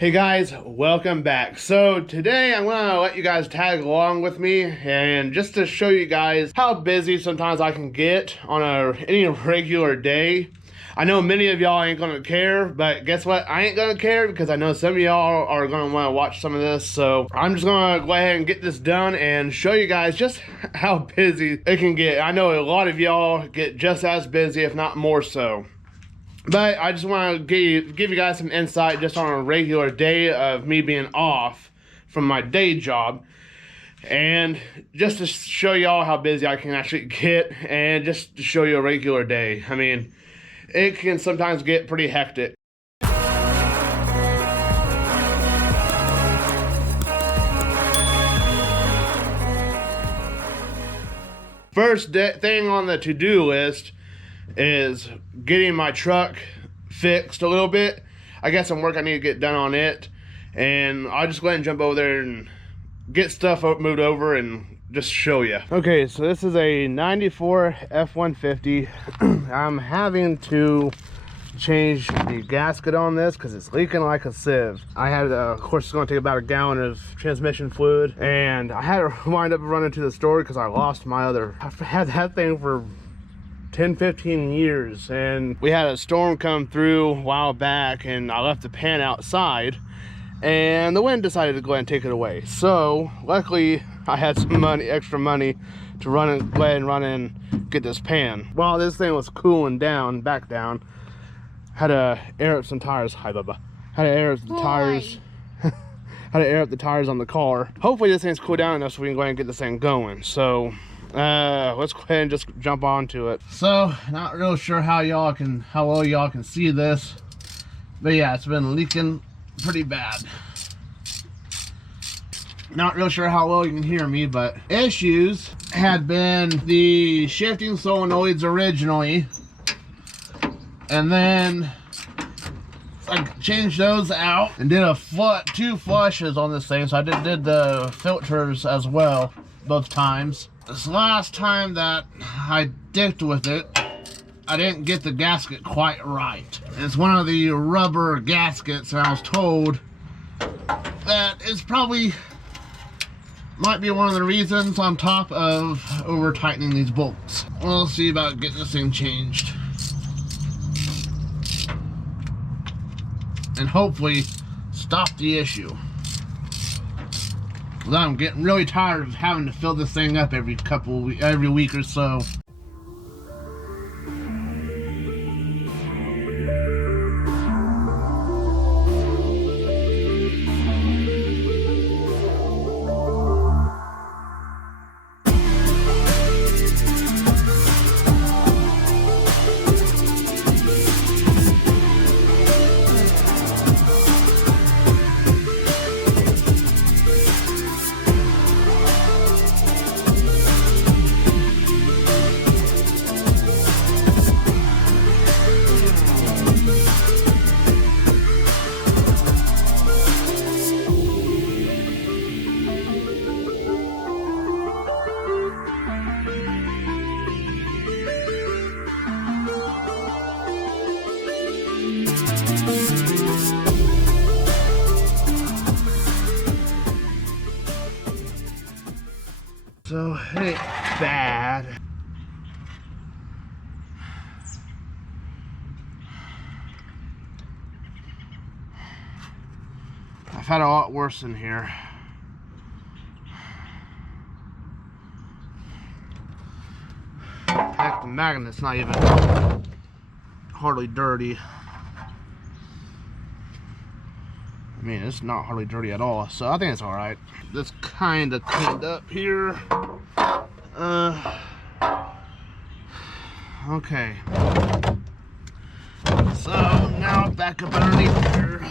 Hey guys, welcome back. So today I'm gonna let you guys tag along with me and just to show you guys how busy sometimes I can get on any regular day. I know many of y'all ain't gonna care, but guess what? I ain't gonna care because I know some of y'all are gonna wanna watch some of this. So I'm just gonna go ahead and get this done and show you guys just how busy it can get. I know a lot of y'all get just as busy, if not more so. But I just want to give you guys some insight just on a regular day of me being off from my day job. And just to show y'all how busy I can actually get and just to show you a regular day. I mean, it can sometimes get pretty hectic. First thing on the to-do list is getting my truck fixed a little bit. I got some work I need to get done on it, and I'll just go ahead and jump over there and get stuff moved over and just show you. Okay, so this is a 94 F-150. I'm having to change the gasket on this because it's leaking like a sieve. I had, of course, it's going to take about a gallon of transmission fluid, and I had to wind up running to the store because I lost my other. I've had that thing for 10-15 years, and we had a storm come through a while back, and I left the pan outside, and the wind decided to go ahead and take it away. So luckily I had some extra money to go ahead and run and get this pan. While this thing was cooling down, back down, had to air up some tires. Hi, Bubba. Had to air up the tires. Had to air up the tires on the car. Hopefully this thing's cooled down enough so we can go ahead and get this thing going. So let's go ahead and just jump onto it. So not real sure how well y'all can see this, but yeah, it's been leaking pretty bad. Not real sure how well you can hear me, but issues had been the shifting solenoids originally, and then I changed those out and did two flushes on this thing. So I did the filters as well both times. This last time that I dipped with it, I didn't get the gasket quite right. It's one of the rubber gaskets, and I was told that it's probably might be one of the reasons on top of over tightening these bolts. We'll see about getting this thing changed, and hopefully stop the issue. I'm getting really tired of having to fill this thing up every week or so. So it ain't bad. I've had a lot worse in here. Heck, the magnet's not even hardly dirty. I mean, it's not hardly dirty at all, so I think it's alright. This kind of cleaned up here. Okay. So now back up underneath here.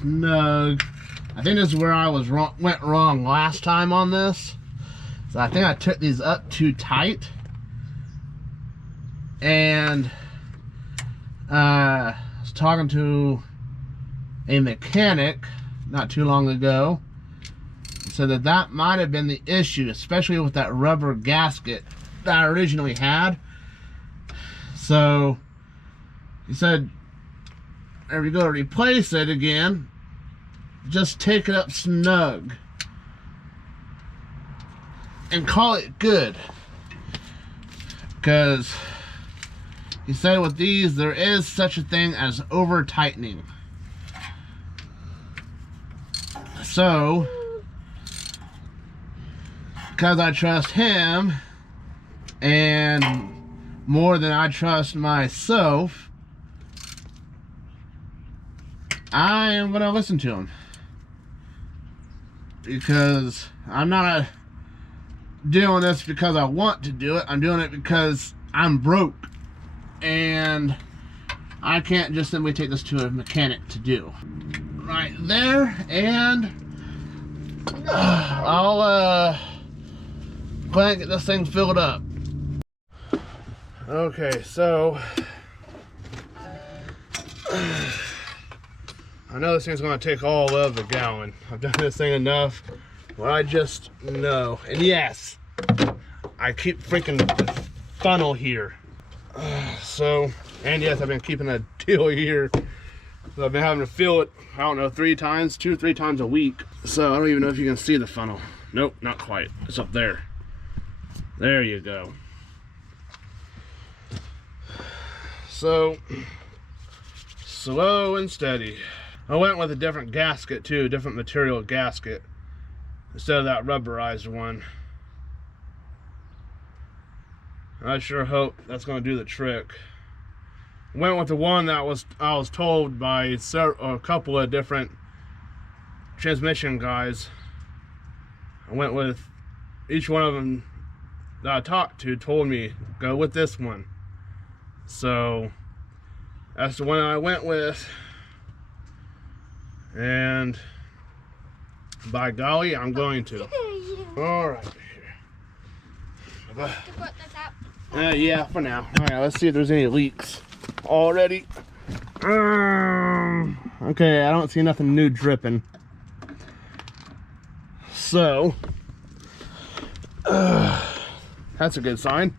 snug. I think this is where I went wrong last time on this. So I think I took these up too tight. And I was talking to a mechanic not too long ago. He said that might have been the issue, especially with that rubber gasket that I originally had. So he said, if you go to replace it again, just take it up snug and call it good. Because he said with these, there is such a thing as over tightening. So, because I trust him and more than I trust myself, I am going to listen to him. Because I'm not doing this because I want to do it. I'm doing it because I'm broke. And I can't just simply take this to a mechanic to do. Right there, and I'll go ahead and get this thing filled up. Okay, so I know this thing's gonna take all of the gallon. I've done this thing enough where I just know. And yes, I keep freaking the funnel here. And yes, I've been keeping a deal here. So I've been having to fill it, I don't know, 3 times a week. So I don't even know if you can see the funnel. Nope, not quite. It's up there. There you go. So, slow and steady. I went with a different gasket too, different material gasket, instead of that rubberized one. I sure hope that's going to do the trick. Went with the one that I was told by a couple of different transmission guys. I went with each one of them that I talked to told me go with this one. So that's the one I went with, and by golly, I'm going to. All right. Yeah, for now. All right, let's see if there's any leaks already. Okay, I don't see nothing new dripping. So, that's a good sign.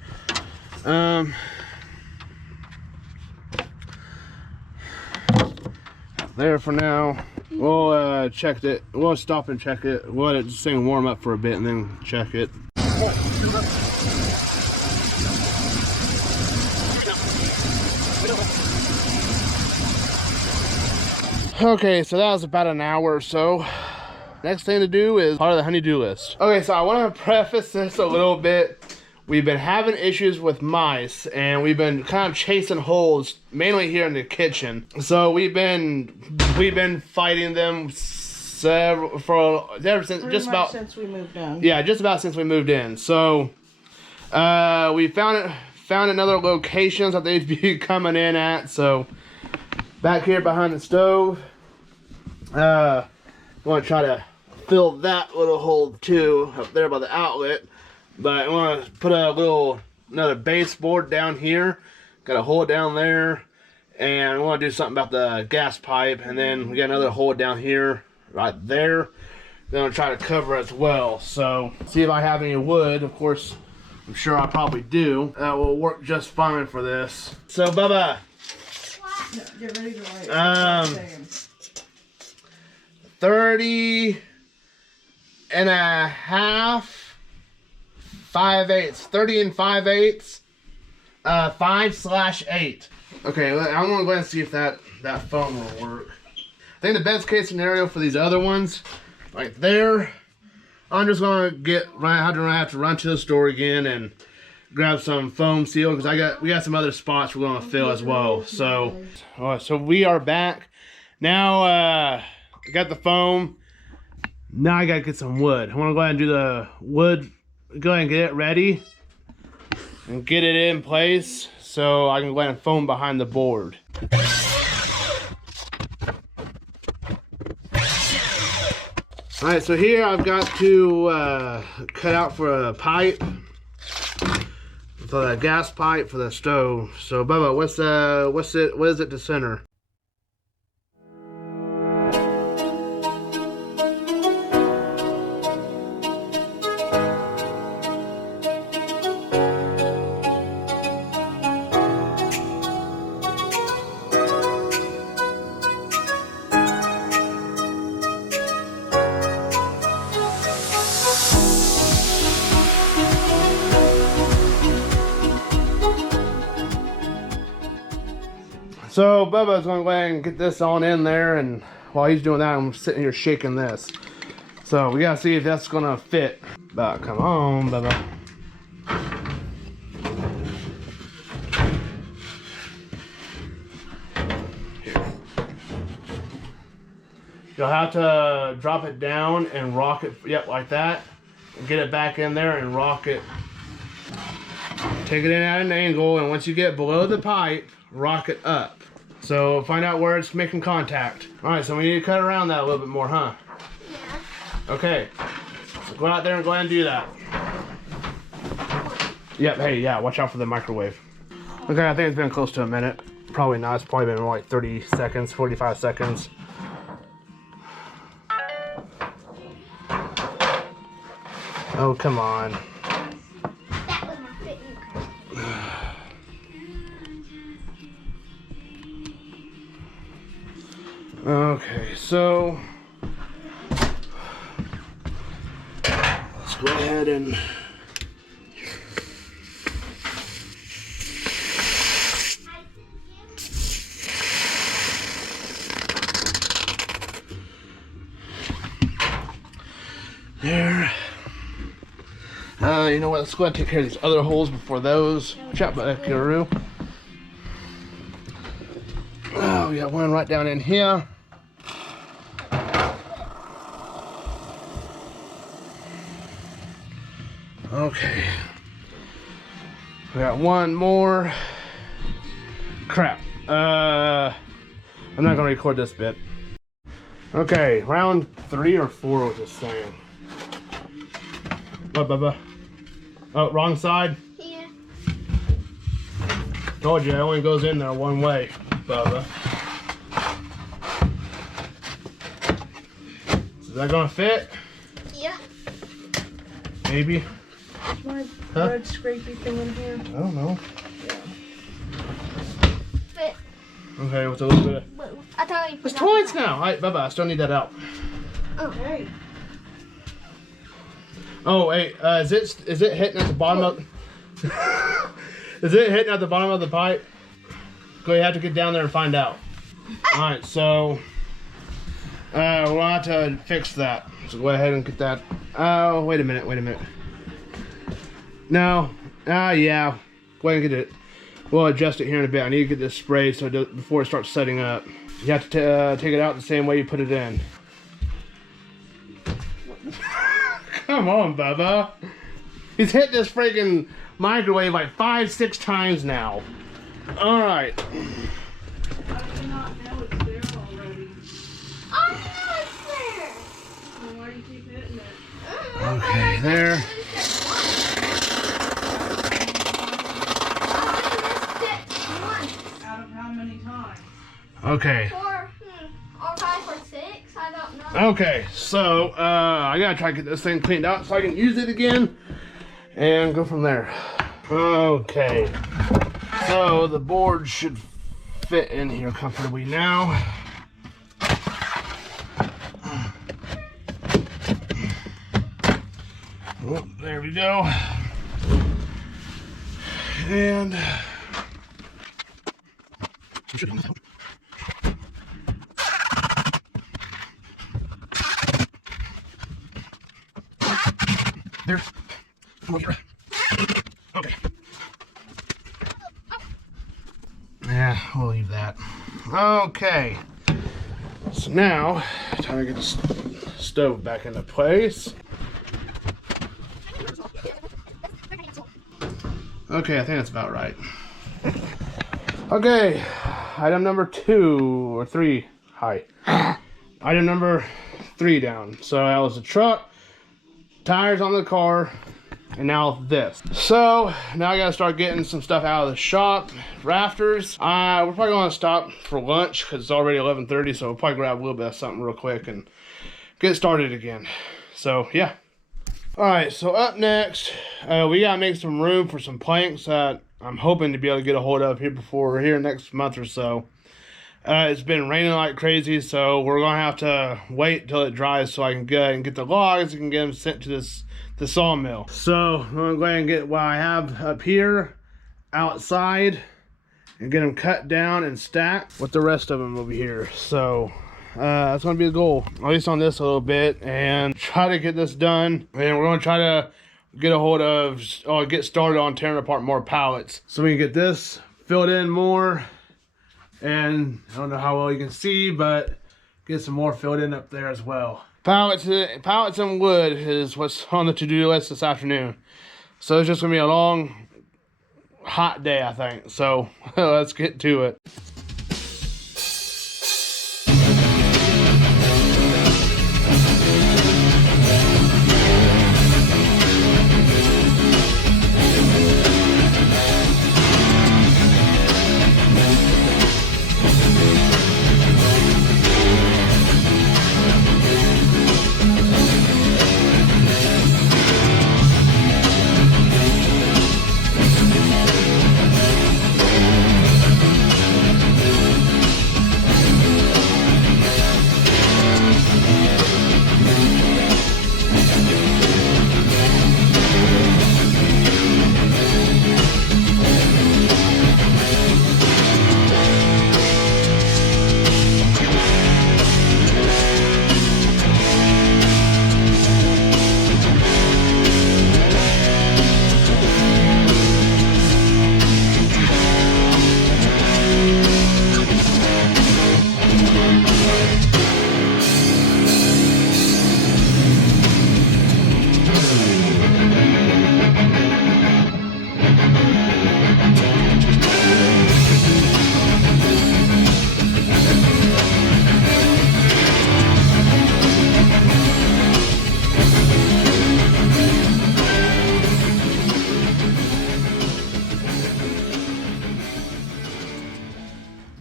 There for now. We'll check it. We'll stop and check it. We'll let it just warm up for a bit and then check it. Okay, so that was about an hour or so. Next thing to do is part of the honey-do list. Okay, so I want to preface this a little bit. We've been having issues with mice, and we've been kind of chasing holes, mainly here in the kitchen. So we've been fighting them ever since since we moved in. Yeah, just about since we moved in. So we found another locations that they'd be coming in at. So back here behind the stove, I want to try to fill that little hole too up there by the outlet. But I want to put another baseboard down here. Got a hole down there, and I want to do something about the gas pipe. And then we got another hole down here, right there. Then I'll try to cover as well. So see if I have any wood. Of course, I'm sure I probably do. That will work just fine for this. So Bubba. What? Get ready to write. 30 and a half. 5/8, 30 and 5/8, 5/8. Okay, I'm gonna go ahead and see if that foam will work. I think the best case scenario for these other ones, right there, I'm just gonna have to run to the store again and grab some foam seal because we got some other spots we're gonna fill as well. So, so we are back now. I got the foam. Now I gotta get some wood. I want to go ahead and do the wood. Go ahead and get it ready and get it in place so I can go ahead and foam behind the board. All right, so here I've got to cut out for a pipe, for the gas pipe for the stove. So Bubba, what is it to center? So Bubba's gonna go ahead and get this on in there, and while he's doing that, I'm sitting here shaking this. So we gotta see if that's gonna fit. But come on, Bubba. Here. You'll have to drop it down and rock it, yep, like that. And get it back in there and rock it. Take it in at an angle, and once you get below the pipe, rock it up. So find out where it's making contact. All right, so we need to cut around that a little bit more, huh? Yeah. Okay, so go out there and go ahead and do that. Yep, hey, yeah, watch out for the microwave. Okay, I think it's been close to a minute. Probably not, it's probably been like 30 seconds, 45 seconds. Oh, come on. That was my fitting card. Okay, so let's go ahead and there. You know what? Let's go ahead and take care of these other holes before those. Chop back your. Oh, we got one right down in here. Okay. We got one more. Crap. I'm not gonna record this bit. Okay, round 3 or 4 was this saying. What, Bubba? Oh, wrong side? Yeah. Told you, it only goes in there one way, Bubba. Is that gonna fit? Yeah. Maybe. My Huh? red scrapey thing in here. I don't know. Fit. Okay, what's a little bit of... I thought you It's twice now! Alright, Bubba, I still need that out. Oh. Hey. Oh, hey, is it hitting at the bottom of... Is it hitting at the bottom of the pipe? Go, you have to get down there and find out. Alright, so... we'll have to fix that. So go ahead and get that... Oh, wait a minute. No. Yeah. Go ahead and get it. We'll adjust it here in a bit. I need to get this sprayed so before it starts setting up. You have to take it out the same way you put it in. Come on, Bubba. He's hit this freaking microwave like 5-6 times now. Alright. How do you not know it's there already? Oh, no, it's there. Well, why do you keep hitting it? Okay, there. Out of how many times? Okay. 4 or 5 or 6. I don't know. Okay, so I gotta try to get this thing cleaned out so I can use it again and go from there. Okay, so the board should fit in here comfortably now. Oh, there we go. And there's okay. Yeah, we'll leave that. Okay. So now, time to get the stove back into place. Okay, I think that's about right. Okay, item number 2 or 3. Hi. Item number 3 down. So that was the truck, tires on the car, and now this. So now I gotta start getting some stuff out of the shop. Rafters. We're probably gonna stop for lunch because it's already 11:30. So we'll probably grab a little bit of something real quick and get started again. So yeah. All right. So up next, we gotta make some room for some planks that I'm hoping to be able to get a hold of here next month or so. It's been raining like crazy, so we're gonna have to wait till it dries so I can go ahead and get the logs and get them sent to the sawmill. So I'm gonna go ahead and get what I have up here outside and get them cut down and stacked with the rest of them over here. So that's gonna be the goal, at least on this a little bit, and try to get this done. And we're gonna try to get a hold of, get started on tearing apart more pallets so we can get this filled in more. And I don't know how well you can see, but get some more filled in up there as well. Pallets and wood is what's on the to-do list this afternoon. So it's just gonna be a long, hot day, I think. So let's get to it.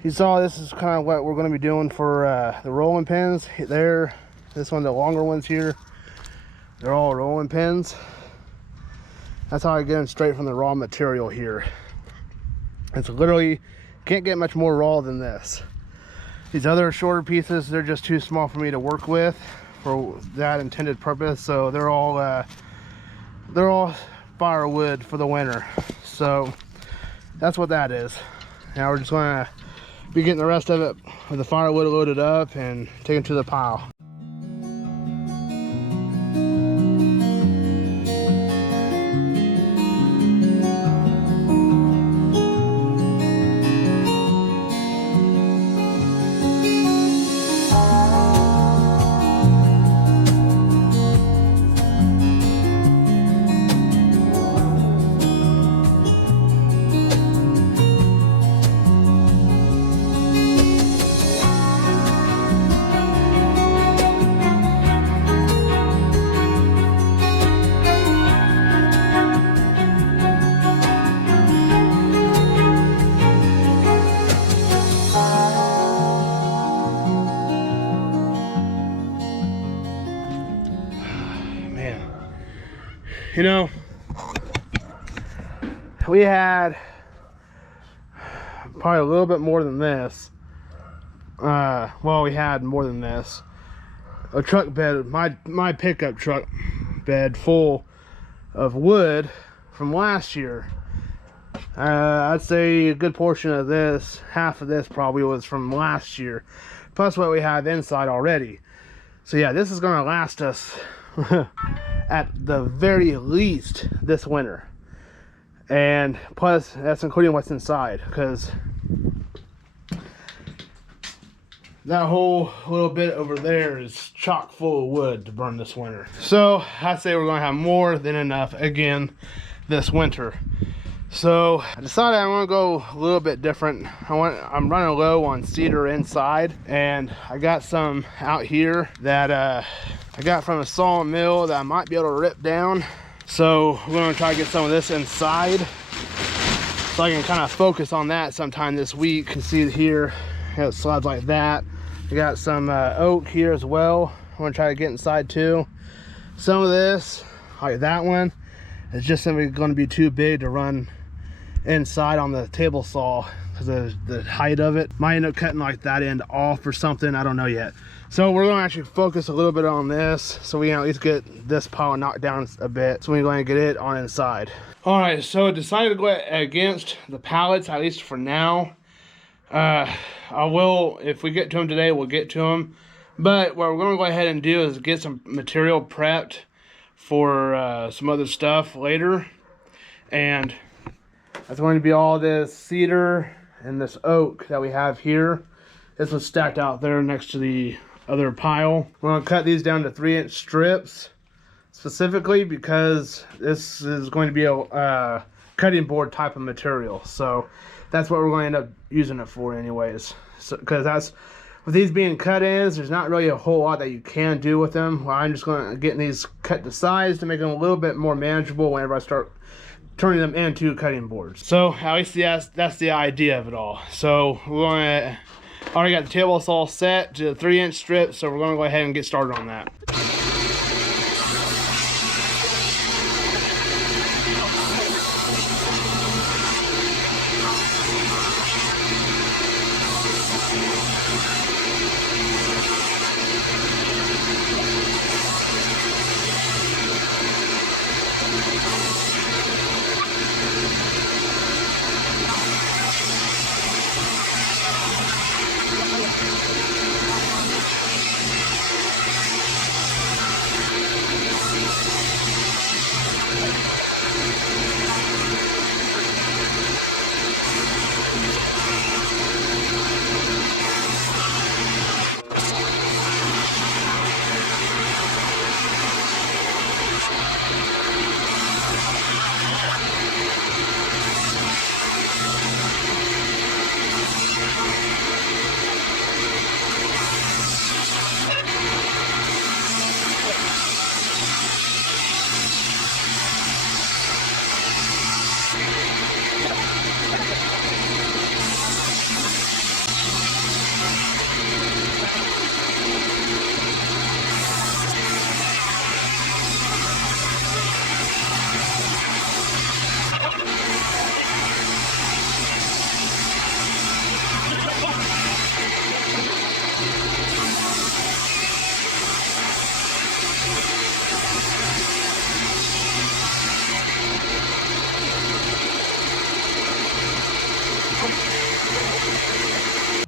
You saw this is kind of what we're going to be doing for the rolling pins. This one, the longer ones here, they're all rolling pins. That's how I get them straight from the raw material here. It's literally, can't get much more raw than this. These other shorter pieces, they're just too small for me to work with for that intended purpose. So they're all firewood for the winter. So that's what that is. Now we're just going to be getting the rest of it with the firewood loaded up and taken to the pile. You know, we had probably a little bit more than this. Well, we had more than this. A truck bed, my pickup truck bed full of wood from last year. I'd say a good portion of this, half of this probably was from last year, plus what we have inside already. So yeah, this is gonna last us at the very least this winter, and plus that's including what's inside, because that whole little bit over there is chock full of wood to burn this winter. So I'd say we're gonna have more than enough again this winter. So I decided I want to go a little bit different. I'm running low on cedar inside, and I got some out here that I got from a sawmill that I might be able to rip down. So we're going to try to get some of this inside, so I can kind of focus on that sometime this week. You can see here, it slides like that. I got some oak here as well. I'm going to try to get inside too. Some of this, like that one, is just simply going to be too big to run inside on the table saw because of the height of it. Might end up cutting like that end off or something, I don't know yet. So we're going to actually focus a little bit on this so we can at least get this pile knocked down a bit, so we're going to get it on inside. All right, so decided to go against the pallets, at least for now. I will, if we get to them today, we'll get to them. But what we're going to go ahead and do is get some material prepped for some other stuff later. And that's going to be all this cedar and this oak that we have here. This was stacked out there next to the other pile. We're going to cut these down to 3-inch strips specifically because this is going to be a cutting board type of material. So that's what we're going to end up using it for anyways. So, because that's, with these being cut-ins, there's not really a whole lot that you can do with them. Well, I'm just going to get these cut to size to make them a little bit more manageable whenever I start turning them into cutting boards. So at least that's the idea of it all. So we're going to, already got the table saw set to 3-inch strips, so we're going to go ahead and get started on that.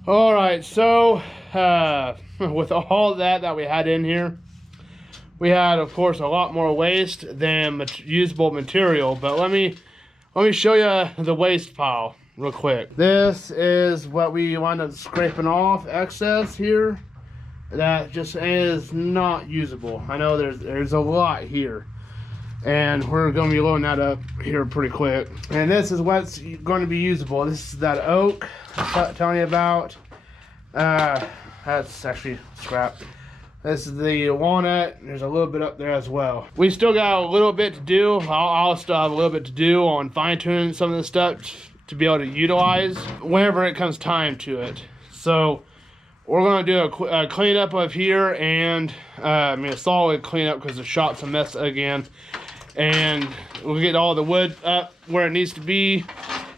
All right, so with all that we had in here, we had, of course, a lot more waste than usable material. But let me show you the waste pile real quick. This is what we wound up scraping off excess here. That just is not usable. I know there's a lot here, and we're going to be loading that up here pretty quick. And this is what's going to be usable. This is that oak I'm telling you about. That's actually scrap. This is the walnut. There's a little bit up there as well. We still got a little bit to do. I'll still have a little bit to do on fine-tuning some of this stuff to be able to utilize whenever it comes time to it. So we're going to do a cleanup of here, and a solid cleanup because the shop's a mess again. And we'll get all the wood up where it needs to be.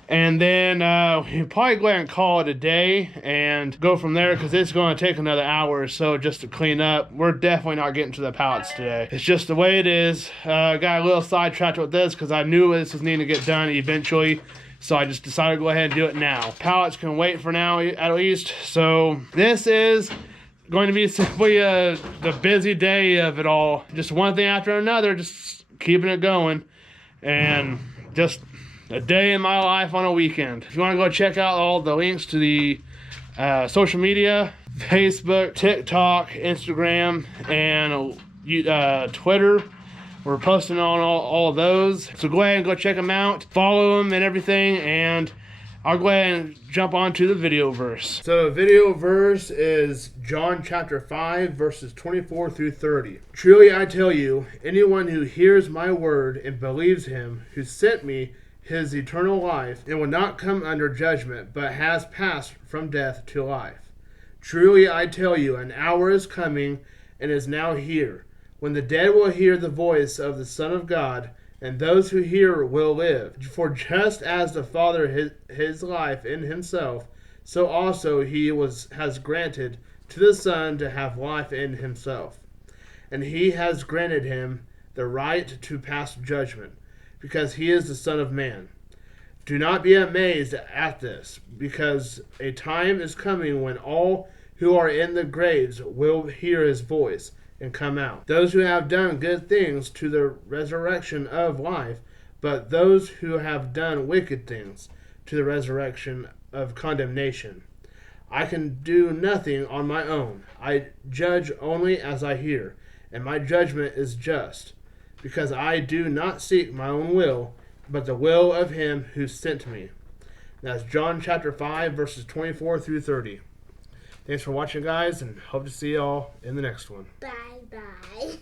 And then we'll probably go ahead and call it a day and go from there, because it's going to take another hour or so just to clean up. We're definitely not getting to the pallets today. It's just the way it is. Got a little sidetracked with this because I knew this was needing to get done eventually. So I just decided to go ahead and do it now. Pallets can wait for now at least. So this is going to be simply the busy day of it all. Just one thing after another, just keeping it going. And just a day in my life on a weekend. If you want to go check out all the links to the social media, Facebook, TikTok, Instagram, and Twitter, We're posting on all of those. So go ahead and go check them out. Follow them and everything. And I'll go ahead and jump on to the video verse. So the video verse is John chapter 5, verses 24 through 30. Truly I tell you, anyone who hears my word and believes him who sent me has eternal life and will not come under judgment, but has passed from death to life. Truly I tell you, an hour is coming and is now here, when the dead will hear the voice of the Son of God, and those who hear will live. For just as the Father his life in himself, so also he has granted to the Son to have life in himself. And he has granted him the right to pass judgment, because he is the Son of Man. Do not be amazed at this, because a time is coming when all who are in the graves will hear his voice and come out. Those who have done good things to the resurrection of life, but those who have done wicked things to the resurrection of condemnation. I can do nothing on my own. I judge only as I hear, and my judgment is just, because I do not seek my own will, but the will of him who sent me. That's John chapter 5, verses 24 through 30. Thanks for watching, guys, and hope to see y'all in the next one. Bye-bye.